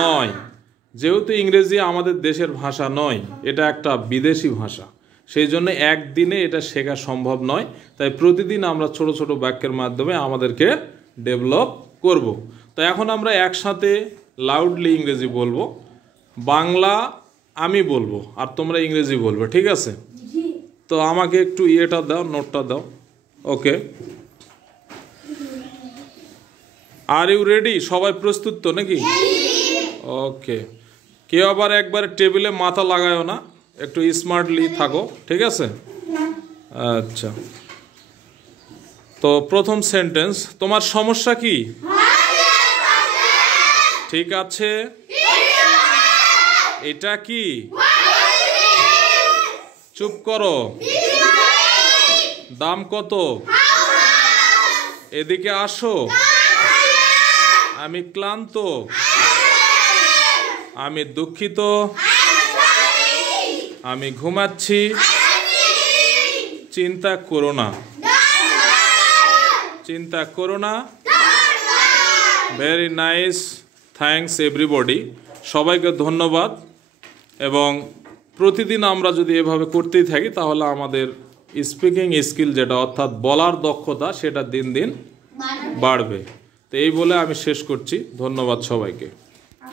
নয়, যেহেতু ইংরেজি আমাদের দেশের ভাষা নয়, এটা একটা বিদেশি ভাষা, সেই জন্য একদিনে এটা শেখা সম্ভব নয়। তাই প্রতিদিন আমরা ছোট ছোট বাক্যের মাধ্যমে আমাদেরকে ডেভেলপ করব। তো এখন আমরা একসাথে লাউডলি ইংরেজি বলবো। বাংলা আমি বলবো আর তোমরা ইংরেজি বলবে, ঠিক আছে? তো আমাকে একটু ইয়েটা দাও, নোটটা দাও। ওকে, আর ইউ রেডি? সবাই প্রস্তুত তো নাকি? ওকে, কেউ আবার একবারে টেবিলে মাথা লাগায়ও না, একটু স্মার্টলি থাকো, ঠিক আছে? আচ্ছা, তো প্রথম সেন্টেন্স, তোমার সমস্যা কি? ঠিক আছে, এটা কি? চুপ করো। দাম কত? এদিকে আসো। আমি ক্লান্ত। আমি দুঃখিত। আমি ঘুমাচ্ছি। চিন্তা করো না। চিন্তা করো না। Very nice, thanks everybody. সবাইকে ধন্যবাদ। এবং প্রতিদিন আমরা যদি এভাবে করতেই থাকি তাহলে আমাদের স্পিকিং স্কিল, যেটা অর্থাৎ বলার দক্ষতা, সেটা দিন দিন বাড়বে। তো এই বলে আমি শেষ করছি। ধন্যবাদ সবাইকে।